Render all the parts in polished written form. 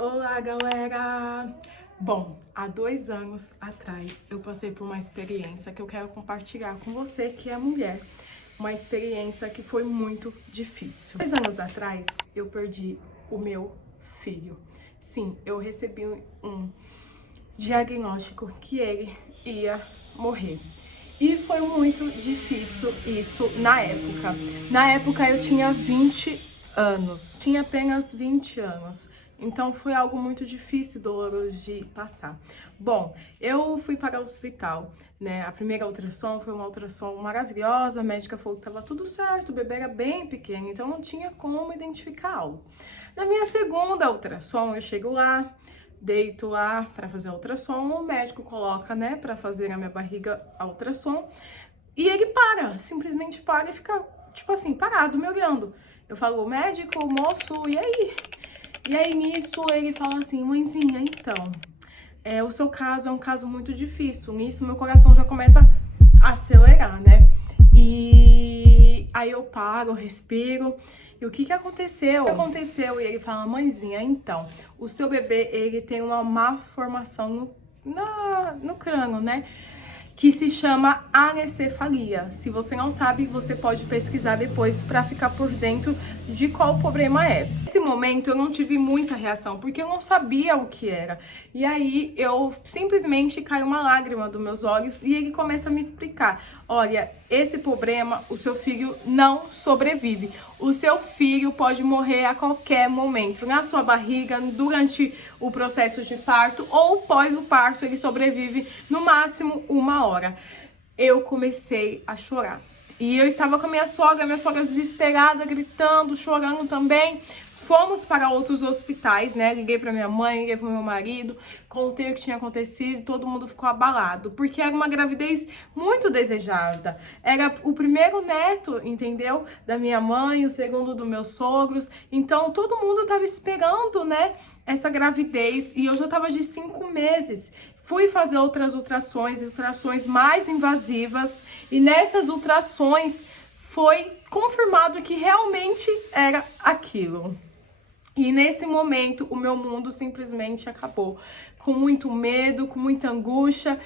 Olá, galera! Bom, há 2 anos atrás eu passei por uma experiência que eu quero compartilhar com você que é mulher. Uma experiência que foi muito difícil. 2 anos atrás eu perdi o meu filho. Sim, eu recebi um diagnóstico que ele ia morrer. E foi muito difícil isso na época. Na época eu tinha 20 anos, tinha apenas 20 anos. Então foi algo muito difícil, doloroso de passar. Bom, eu fui para o hospital, né? A primeira ultrassom foi uma ultrassom maravilhosa, a médica falou que estava tudo certo, o bebê era bem pequeno, então não tinha como identificar algo. Na minha segunda ultrassom, eu chego lá, deito lá para fazer a ultrassom, o médico coloca, né, para fazer a minha barriga a ultrassom, e ele para, simplesmente para e fica, tipo assim, parado, me olhando. Eu falo, médico, moço, e aí? E aí, nisso, ele fala assim, mãezinha, então, o seu caso é um caso muito difícil. Nisso, meu coração já começa a acelerar, né? E aí eu paro, respiro. E o que aconteceu? O que aconteceu? E ele fala, mãezinha, então, o seu bebê, ele tem uma má formação no crânio, né? Que se chama anencefalia. Se você não sabe, você pode pesquisar depois para ficar por dentro de qual o problema é. Nesse momento eu não tive muita reação, porque eu não sabia o que era. E aí eu simplesmente caiu uma lágrima dos meus olhos e ele começa a me explicar. Olha, esse problema, o seu filho não sobrevive. O seu filho pode morrer a qualquer momento, na sua barriga, durante o processo de parto ou pós o parto, ele sobrevive no máximo 1 hora. Eu comecei a chorar. E eu estava com a minha sogra desesperada, gritando, chorando também. Fomos para outros hospitais, né? Liguei para minha mãe, liguei para meu marido, contei o que tinha acontecido, todo mundo ficou abalado, porque era uma gravidez muito desejada. Era o primeiro neto, entendeu? Da minha mãe, o segundo dos meus sogros. Então, todo mundo estava esperando, né? Essa gravidez. E eu já estava de 5 meses. Fui fazer outras ultrações mais invasivas. E nessas ultrações foi confirmado que realmente era aquilo. E nesse momento, o meu mundo simplesmente acabou. Com muito medo, com muita angústia,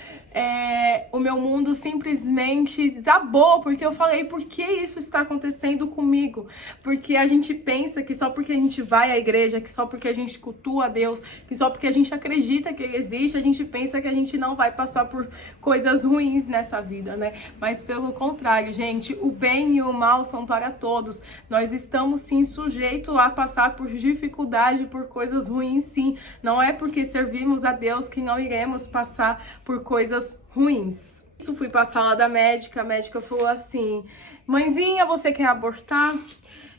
o meu mundo simplesmente desabou, porque eu falei, por que isso está acontecendo comigo? Porque a gente pensa que só porque a gente vai à igreja, que só porque a gente cultua a Deus, que só porque a gente acredita que Ele existe, a gente pensa que a gente não vai passar por coisas ruins nessa vida, né? Mas pelo contrário, gente, o bem e o mal são para todos. Nós estamos sim sujeitos a passar por dificuldade, por coisas ruins, sim. Não é porque servimos a Deus que não iremos passar por coisas ruins. Isso, fui pra sala da médica, a médica falou assim, mãezinha, você quer abortar?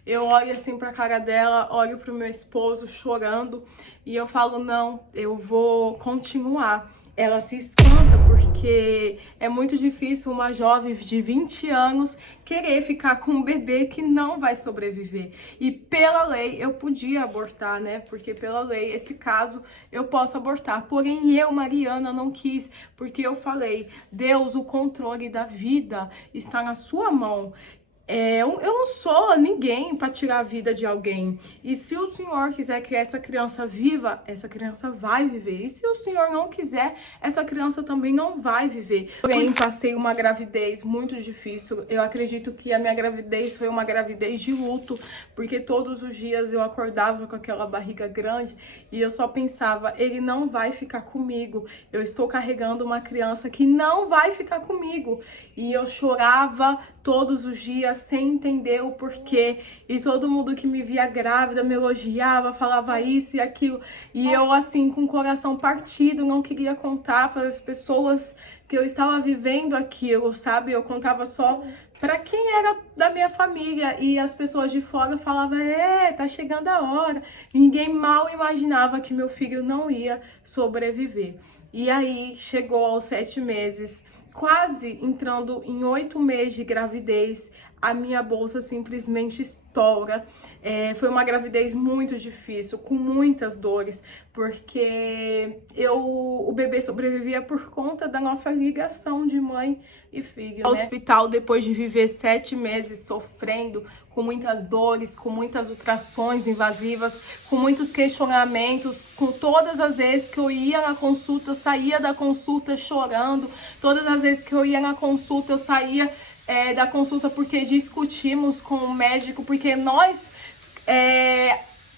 Eu olho assim pra cara dela, olho pro meu esposo chorando e eu falo, não, eu vou continuar. Ela se espanta porque é muito difícil uma jovem de 20 anos querer ficar com um bebê que não vai sobreviver. E pela lei eu podia abortar, né? Porque pela lei, esse caso, eu posso abortar. Porém, eu, Mariana, não quis, porque eu falei, Deus, o controle da vida está na sua mão. Eu não sou ninguém para tirar a vida de alguém. E se o Senhor quiser que essa criança viva, essa criança vai viver. E se o Senhor não quiser, essa criança também não vai viver. Porém, passei uma gravidez muito difícil. Eu acredito que a minha gravidez foi uma gravidez de luto, porque todos os dias eu acordava com aquela barriga grande e eu só pensava, ele não vai ficar comigo. Eu estou carregando uma criança que não vai ficar comigo. E eu chorava todos os dias sem entender o porquê, e todo mundo que me via grávida me elogiava, falava isso e aquilo, e eu assim com o coração partido, não queria contar para as pessoas que eu estava vivendo aquilo, sabe? Eu contava só para quem era da minha família, e as pessoas de fora falavam, tá chegando a hora. Ninguém mal imaginava que meu filho não ia sobreviver. E aí chegou aos 7 meses, quase entrando em 8 meses de gravidez, a minha bolsa simplesmente estoura. Foi uma gravidez muito difícil, com muitas dores, porque o bebê sobrevivia por conta da nossa ligação de mãe e filho, né? No hospital, depois de viver 7 meses sofrendo, com muitas dores, com muitas ultrações invasivas, com muitos questionamentos, com todas as vezes que eu ia na consulta, eu saía da consulta chorando, todas as vezes que eu ia na consulta, eu saía da consulta porque discutimos com o médico, porque nós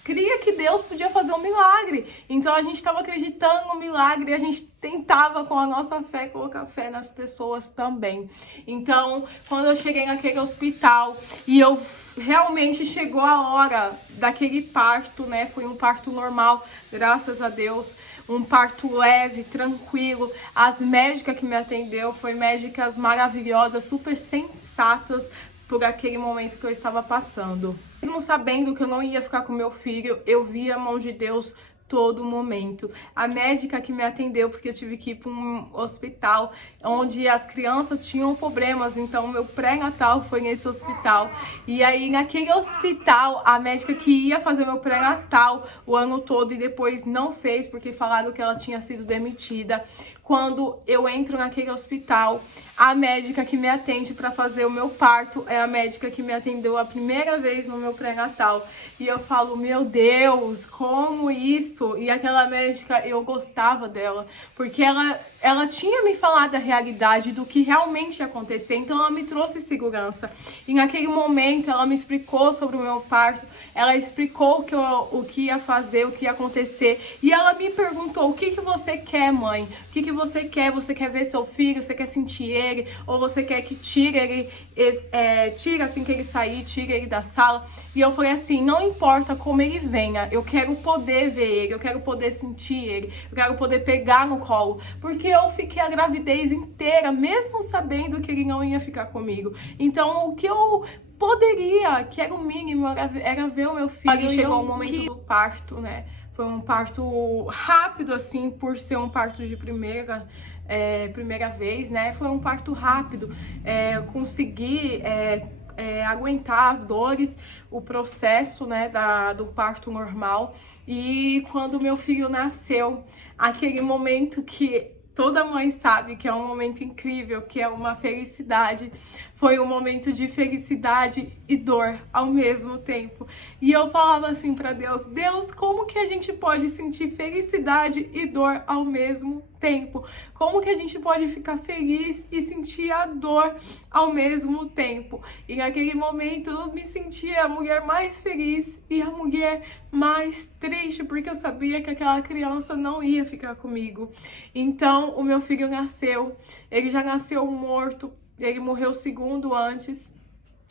cria que Deus podia fazer um milagre. Então a gente estava acreditando no milagre e a gente tentava com a nossa fé colocar fé nas pessoas também. Então, quando eu cheguei naquele hospital e eu realmente chegou a hora daquele parto, né? Foi um parto normal, graças a Deus. Um parto leve, tranquilo. As médicas que me atendeu foram médicas maravilhosas, super sensatas por aquele momento que eu estava passando. Mesmo sabendo que eu não ia ficar com meu filho, eu via a mão de Deus todo momento. A médica que me atendeu, porque eu tive que ir para um hospital onde as crianças tinham problemas, então meu pré-natal foi nesse hospital. E aí naquele hospital, a médica que ia fazer meu pré-natal o ano todo e depois não fez, porque falaram que ela tinha sido demitida. Quando eu entro naquele hospital, a médica que me atende para fazer o meu parto é a médica que me atendeu a primeira vez no meu pré-natal. E eu falo, meu Deus, como isso? E aquela médica, eu gostava dela, porque ela tinha me falado a realidade do que realmente ia acontecer, então ela me trouxe segurança. E naquele momento ela me explicou sobre o meu parto, ela explicou o que ia fazer, o que ia acontecer. E ela me perguntou, o que você quer, mãe? O que você quer? Você quer ver seu filho? Você quer sentir ele? Ou você quer que tire ele, tire assim que ele sair, tire ele da sala? E eu falei assim, não importa como ele venha, eu quero poder ver ele, eu quero poder sentir ele, eu quero poder pegar no colo. Porque eu fiquei a gravidez inteira, mesmo sabendo que ele não ia ficar comigo. Então, o que eu poderia, que era o mínimo, era ver o meu filho. Aí chegou o momento do parto, né? Foi um parto rápido, assim, por ser um parto de primeira vez, né? Foi um parto rápido. Eu consegui aguentar as dores, o processo, né, do parto normal. E quando meu filho nasceu, aquele momento que toda mãe sabe que é um momento incrível, que é uma felicidade. Foi um momento de felicidade e dor ao mesmo tempo. E eu falava assim para Deus, Deus, como que a gente pode sentir felicidade e dor ao mesmo tempo? Como que a gente pode ficar feliz e sentir a dor ao mesmo tempo? E naquele momento eu me sentia a mulher mais feliz e a mulher mais triste, porque eu sabia que aquela criança não ia ficar comigo. Então, o meu filho nasceu, ele já nasceu morto, ele morreu segundo antes.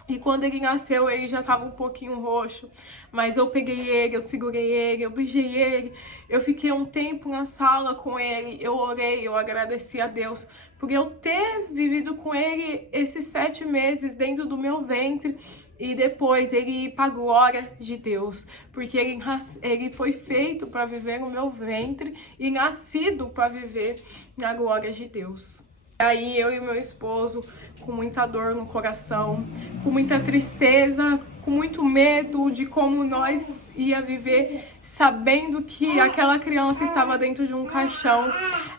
E quando ele nasceu, ele já estava um pouquinho roxo, mas eu peguei ele, eu segurei ele, eu beijei ele, eu fiquei um tempo na sala com ele, eu orei, eu agradeci a Deus por eu ter vivido com ele esses 7 meses dentro do meu ventre e depois ele ir para a glória de Deus, porque ele foi feito para viver no meu ventre e nascido para viver na glória de Deus. Aí eu e meu esposo, com muita dor no coração, com muita tristeza, com muito medo de como nós ia viver, sabendo que aquela criança estava dentro de um caixão,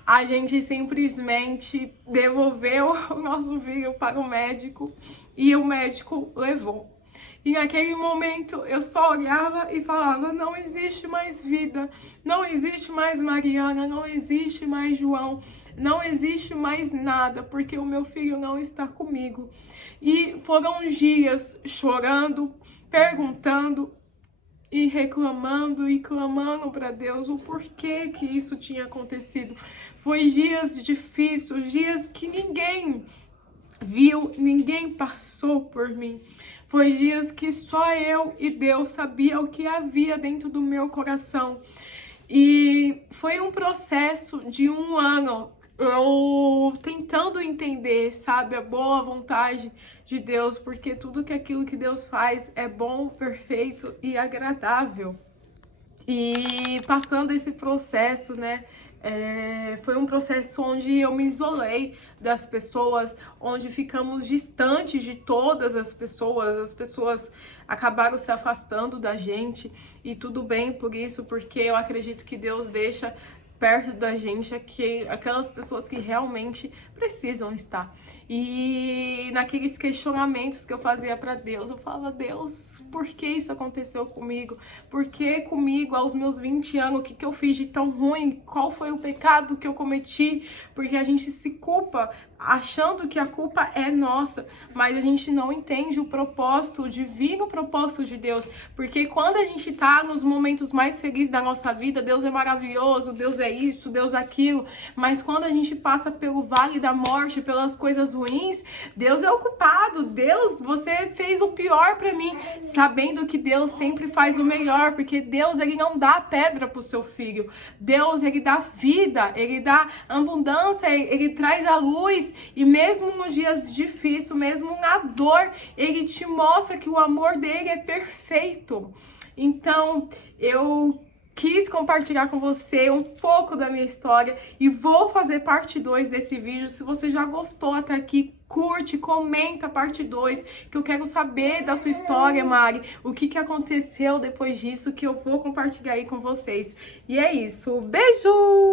a gente simplesmente devolveu o nosso filho para o médico e o médico levou. E naquele momento eu só olhava e falava, não existe mais vida, não existe mais Mariana, não existe mais João, não existe mais nada, porque o meu filho não está comigo. E foram dias chorando, perguntando e reclamando e clamando para Deus o porquê que isso tinha acontecido. Foi dias difíceis, dias que ninguém viu, ninguém passou por mim. Foi dias que só eu e Deus sabia o que havia dentro do meu coração. E foi um processo de 1 ano, eu tentando entender, sabe, a boa vontade de Deus, porque tudo aquilo que Deus faz é bom, perfeito e agradável. E passando esse processo, né, Foi um processo onde eu me isolei das pessoas, onde ficamos distantes de todas as pessoas acabaram se afastando da gente, e tudo bem por isso, porque eu acredito que Deus deixa perto da gente aquelas pessoas que realmente precisam estar. E naqueles questionamentos que eu fazia para Deus, eu falava: Deus, por que isso aconteceu comigo? Por que comigo aos meus 20 anos? O que eu fiz de tão ruim? Qual foi o pecado que eu cometi? Porque a gente se culpa achando que a culpa é nossa, mas a gente não entende o propósito, o divino propósito de Deus. Porque quando a gente tá nos momentos mais felizes da nossa vida, Deus é maravilhoso, Deus é isso, Deus é aquilo, mas quando a gente passa pelo vale da morte, pelas coisas ruins, Deus é o culpado. Deus, você fez o pior pra mim, sabendo que Deus sempre faz o melhor, porque Deus, ele não dá pedra pro seu filho. Deus, ele dá vida, ele dá abundância, ele traz a luz, e mesmo nos dias difíceis, mesmo na dor, ele te mostra que o amor dele é perfeito. Então, eu quis compartilhar com você um pouco da minha história e vou fazer parte 2 desse vídeo. Se você já gostou até aqui, curte, comenta a parte 2, que eu quero saber da sua história, Mari, o que aconteceu depois disso, que eu vou compartilhar aí com vocês. E é isso, beijo!